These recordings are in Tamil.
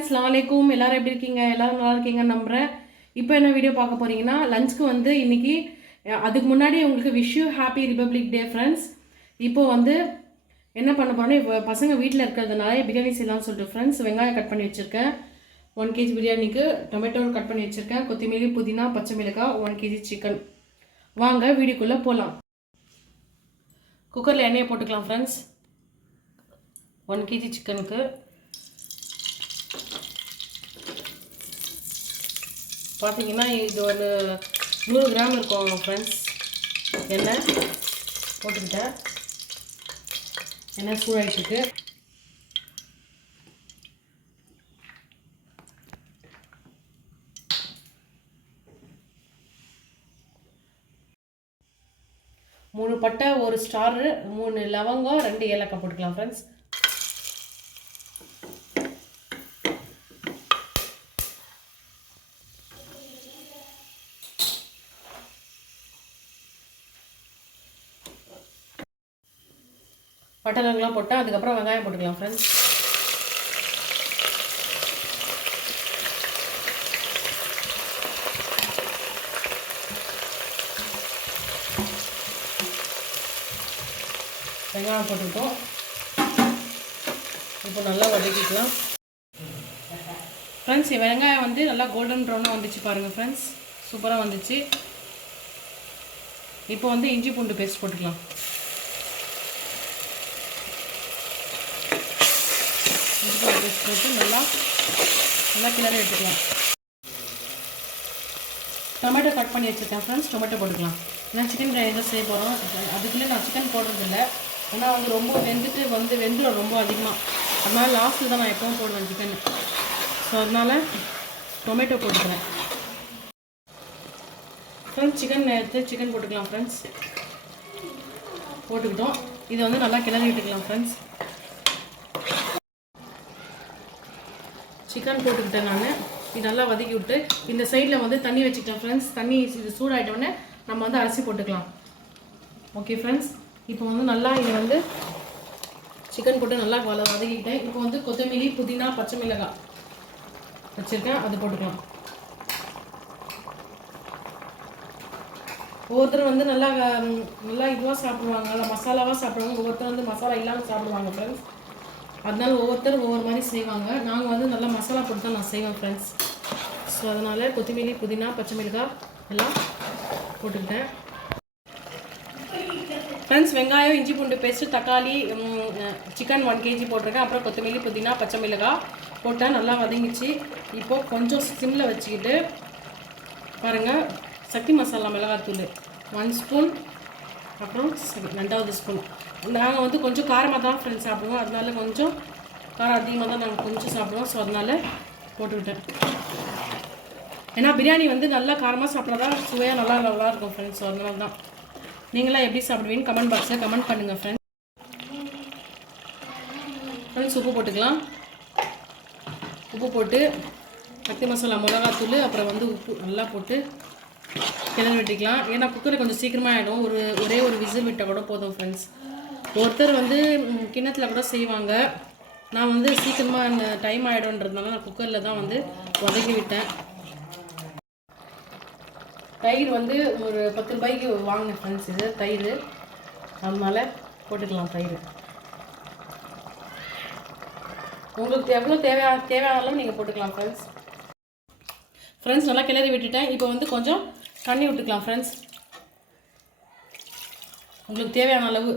ஃப்ரெண்ட்ஸ், அஸ்ஸலாமு அலைக்கும். எல்லாரும் எப்படி இருக்கீங்க? எல்லாரும் நல்லா இருக்கீங்கன்னு நம்புகிறேன். இப்போ என்ன வீடியோ பார்க்க போகிறீங்கன்னா, லஞ்சுக்கு வந்து இன்றைக்கி அதுக்கு முன்னாடி உங்களுக்கு wish you happy republic day friends. இப்போ வந்து என்ன பண்ண போகிறோன்னா, இப்போ பசங்க வீட்டில் இருக்கிறதுனால பிரியாணி செய்யலாம்னு சொல்லிட்டு ஃப்ரெண்ட்ஸ் வெங்காயம் கட் பண்ணி வச்சுருக்கேன். 1 kg பிரியாணிக்கு டொமேட்டோ கட் பண்ணி வச்சுருக்கேன். கொத்தமல்லி, புதினா, பச்சை மிளகாய், 1 kg சிக்கன். வாங்க வீடியோக்குள்ளே போகலாம். குக்கரில் எண்ணெயை போட்டுக்கலாம் ஃப்ரெண்ட்ஸ். 1 kg சிக்கனுக்கு பார்த்தீங்கன்னா இது ஒரு 100 கிராம் இருக்கும் ஃப்ரெண்ட்ஸ். எண்ணெய் போட்டுக்கிட்டேன். எண்ணெய் சூடாயிட்டுருக்கு. மூணு பட்டை, ஒரு ஸ்டாரு, 3 லவங்கம், 2 ஏலக்காய் போட்டுக்கலாம் ஃப்ரெண்ட்ஸ். பட்டை லவங்கெலாம் போட்டால் அதுக்கப்புறம் வெங்காயம் போட்டுக்கலாம் ஃப்ரெண்ட்ஸ். வெங்காயம் போட்டுக்கிட்டோம். இப்போ நல்லா வதக்கிக்கலாம் ஃப்ரெண்ட்ஸ். வெங்காயம் வந்து நல்லா கோல்டன் ப்ரௌனாக வந்துச்சு பாருங்கள் ஃப்ரெண்ட்ஸ். சூப்பராக வந்துச்சு. இப்போ வந்து இஞ்சி பூண்டு பேஸ்ட் போட்டுக்கலாம். இஞ்சி பூண்டு பேஸ்ட் போட்டு நல்லா கிளறி எடுத்துக்கலாம். டொமேட்டோ கட் பண்ணி வச்சுருக்கேன் ஃப்ரெண்ட்ஸ். டொமேட்டோ போட்டுக்கலாம். ஏன்னா சிக்கன் கிரேவி தான் செய்ய போகிறோம். அதுக்குள்ளே நான் சிக்கன் போடுறதில்லை. ஏன்னா வந்து ரொம்ப வெந்துடும் ரொம்ப அதிகமாக. அதனால் லாஸ்ட்டில் தான் நான் எப்பவும் போடுவேன் சிக்கன். ஸோ அதனால் டொமேட்டோ போட்டுக்கிறேன் ஃப்ரெண்ட்ஸ். சிக்கன் போட்டுக்கலாம் ஃப்ரெண்ட்ஸ். போட்டுக்கிட்டோம். இதை வந்து நல்லா கிளறி விட்டுக்கலாம் ஃப்ரெண்ட்ஸ். சிக்கன் போட்டுக்கிட்டேன் நான். இது நல்லா வதக்கி விட்டு இந்த சைடில் வந்து தண்ணி வச்சுக்கிட்டேன் ஃப்ரெண்ட்ஸ். தண்ணி இது சூடாகிட்டோடனே நம்ம வந்து அரிசி போட்டுக்கலாம். Okay friends. இப்போ வந்து நல்லா இது வந்து சிக்கன் போட்டு நல்லா வதக்கிக்கிட்டேன். இப்போ வந்து கொத்தமல்லி, புதினா, பச்சை மிளகாய் வச்சுருக்கேன். அது போட்டுக்கலாம். ஒவ்வொருத்தர் வந்து நல்லா இதுவாக சாப்பிடுவாங்க, நல்லா மசாலாவாக சாப்பிடுவாங்க. ஒவ்வொருத்தர் வந்து மசாலா இல்லாமல் சாப்பிடுவாங்க ஃப்ரெண்ட்ஸ். அதனால ஒவ்வொருத்தர் ஒவ்வொரு மாதிரி செய்வாங்க. நாங்கள் வந்து நல்லா மசாலா போட்டு தான் நான் செய்வேன் ஃப்ரெண்ட்ஸ். ஸோ அதனால் கொத்தமல்லி, புதினா, பச்சை மிளகாய் எல்லாம் போட்டுக்கிட்டேன் ஃப்ரெண்ட்ஸ். வெங்காயம், இஞ்சி பூண்டு பேஸ்ட்டு, தக்காளி, சிக்கன் 1 kg போட்டிருக்கேன். அப்புறம் கொத்தமல்லி, புதினா, பச்சை மிளகாய் போட்டால் நல்லா வதங்கிச்சு. இப்போது கொஞ்சம் சிம்மில் வச்சுக்கிட்டு பாருங்கள். சக்தி மசாலா மிளகாத்தூள் 1 ஸ்பூன், அப்புறம் 2வது ஸ்பூன். நாங்கள் வந்து கொஞ்சம் காரமாக தான் ஃப்ரெண்ட்ஸ் சாப்பிடுவோம். அதனால கொஞ்சம் காரம் அதிகமாக தான் நாங்கள் கொஞ்சம் சாப்பிடுவோம். ஸோ அதனால் போட்டுக்கிட்டேன். ஏன்னா பிரியாணி வந்து நல்லா காரமாக சாப்பிட்றதா சுவையாக நல்லா இருக்கும் ஃப்ரெண்ட்ஸ். ஸோ அதனால தான். நீங்களாம் எப்படி சாப்பிடுவீங்கன்னு கமெண்ட் பாக்ஸில் கமெண்ட் பண்ணுங்கள் ஃப்ரெண்ட்ஸ். உப்பு போட்டுக்கலாம். உப்பு போட்டு சக்தி மசாலா, மிளகாத்தூள், அப்புறம் வந்து உப்பு நல்லா போட்டு கிளறி விட்டுக்கலாம். ஏன்னா குக்கரில் கொஞ்சம் சீக்கிரமாக ஆகிடும். ஒரே ஒரு விசில் விட்டால் கூட போதும் ஃப்ரெண்ட்ஸ். ஒருத்தர் வந்து கிண்ணத்தில் கூட செய்வாங்க. நான் வந்து சீக்கிரமாக டைம் ஆகிடும்ன்றதுனால நான் குக்கரில் தான் வந்து வதக்கி விட்டேன். தயிர் வந்து ஒரு 10 ரூபாய்க்கு வாங்கினேன் ஃப்ரெண்ட்ஸ். இது தயிர், அதனால் போட்டுக்கலாம் தயிர். உங்களுக்கு எவ்வளோ தேவையான நீங்கள் போட்டுக்கலாம் ஃப்ரெண்ட்ஸ். நல்லா கிளறி விட்டுட்டேன். இப்போ வந்து கொஞ்சம் தண்ணி விட்டுக்கலாம் ஃப்ரெண்ட்ஸ். உங்களுக்கு தேவையான அளவு.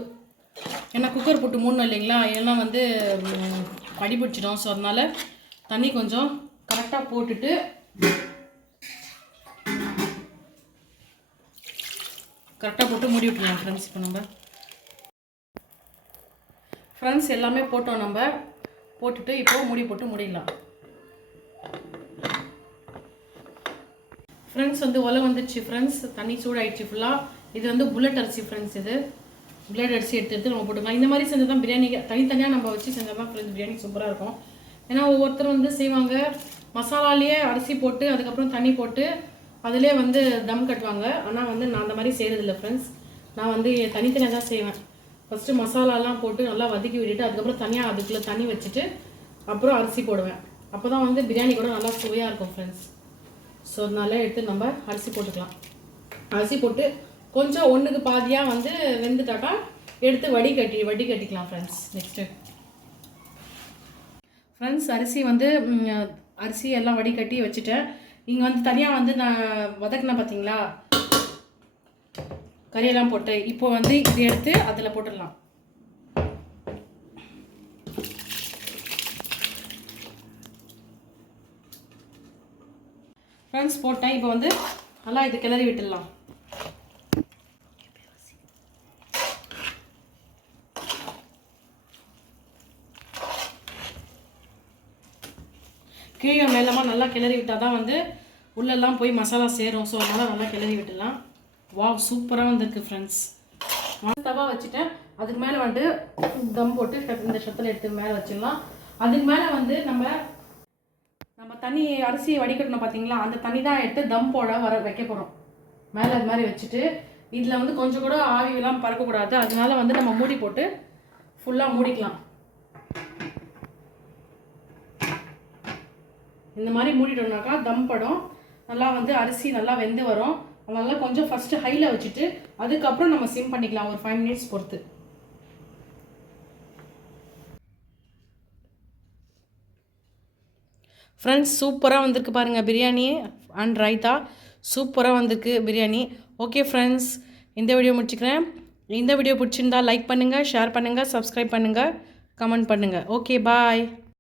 ஏன்னா குக்கர் போட்டு மூடணும் இல்லைங்களா, ஏன்னா வந்து அடி பிடிச்சிடும். ஸோ அதனால் தண்ணி கொஞ்சம் கரெக்டாக போட்டுட்டு மூடி விட்டுலாம் ஃப்ரெண்ட்ஸ். இப்போ நம்ம ஃப்ரெண்ட்ஸ் எல்லாமே போட்டோம். நம்ம போட்டுட்டு இப்போ மூடி போட்டு மூடிடலாம் ஃப்ரெண்ட்ஸ். வந்து ஒலை வந்துடுச்சு ஃப்ரெண்ட்ஸ். தண்ணி சூடாயிடுச்சு ஃபுல்லாக. இது வந்து புல்லட் அரிசி ஃப்ரெண்ட்ஸ். இது புல்லட் அரிசி எடுத்து நம்ம போட்டுக்கலாம். இந்த மாதிரி செஞ்சு தான் பிரியாணி தனித்தனியாக நம்ம வச்சு செஞ்சால் தான் ஃப்ரெண்ட்ஸ் பிரியாணி சூப்பராக இருக்கும். ஏன்னா ஒவ்வொருத்தரும் வந்து செய்வாங்க மசாலாலேயே அரிசி போட்டு அதுக்கப்புறம் தண்ணி போட்டு அதிலே வந்து தம் கட்டுவாங்க. ஆனால் வந்து நான் அந்த மாதிரி செய்கிறதில்ல ஃப்ரெண்ட்ஸ். நான் வந்து தனித்தனியாக தான் செய்வேன். ஃபஸ்ட்டு மசாலாலாம் போட்டு நல்லா வதக்கி விட்டுட்டு அதுக்கப்புறம் தனியாக அதுக்குள்ளே தண்ணி வச்சுட்டு அப்புறம் அரிசி போடுவேன். அப்போ தான் வந்து பிரியாணி கூட நல்லா சுவையாக இருக்கும் ஃப்ரெண்ட்ஸ். ஸோ அதனால எடுத்து நம்ம அரிசி போட்டுக்கலாம். அரிசி போட்டு கொஞ்சம் ஒன்றுக்கு பாதியாக வந்து வெந்துட்டாக்கா எடுத்து வடிகட்டிக்கலாம் ஃப்ரெண்ட்ஸ். நெக்ஸ்ட்டு ஃப்ரெண்ட்ஸ் அரிசி எல்லாம் வடிகட்டி வச்சுட்டேன். இங்கே வந்து தனியாக வந்து நான் வதக்கினேன் பார்த்தீங்களா, கறியெல்லாம் போட்டு. இப்போ வந்து இது எடுத்து அதில் போட்டுடலாம். ஃப்ரெண்ட்ஸ் போட்டேன். இப்போ வந்து நல்லா இது கிளறி விட்டுடலாம். கீழே மேலமாக நல்லா கிளறி விட்டால் தான் வந்து உள்ளெல்லாம் போய் மசாலா சேரும். ஸோ அதனால் நல்லா கிளறி விட்டுடலாம். வாவ், சூப்பராக வந்திருக்கு ஃப்ரெண்ட்ஸ். தவா வச்சுட்டேன். அதுக்கு மேலே வந்து தம் போட்டு இந்த ஷத்தில் எடுத்து மேலே வச்சிடலாம். அதுக்கு மேலே வந்து நம்ம தண்ணி அரிசி வடிகட்டணும் பார்த்தீங்களா, அந்த தண்ணி தான் எடுத்து தம் போட வைக்க போகிறோம். மேலே அது மாதிரி வச்சுட்டு இதில் வந்து கொஞ்சம் கூட ஆவியெல்லாம் பறக்கக்கூடாது. அதனால வந்து நம்ம மூடி போட்டு ஃபுல்லாக மூடிக்கலாம். இந்த மாதிரி மூடிட்டோம்னாக்கா தம் படம் நல்லா வந்து அரிசி நல்லா வெந்து வரும். அதனால கொஞ்சம் ஃபஸ்ட்டு ஹையில் வச்சுட்டு அதுக்கப்புறம் நம்ம சிம் பண்ணிக்கலாம் ஒரு 5 மினிட்ஸ் பொறுத்து. ஃப்ரெண்ட்ஸ் சூப்பராக வந்திருக்கு பாருங்கள் பிரியாணி அண்ட் ரைத்தா. சூப்பராக வந்திருக்கு பிரியாணி. ஓகே ஃப்ரெண்ட்ஸ், இந்த வீடியோ முடிச்சுக்கிறேன். இந்த வீடியோ பிடிச்சிருந்தா லைக் பண்ணுங்கள், ஷேர் பண்ணுங்கள், சப்ஸ்கிரைப் பண்ணுங்கள், கமெண்ட் பண்ணுங்கள். ஓகே, பாய்.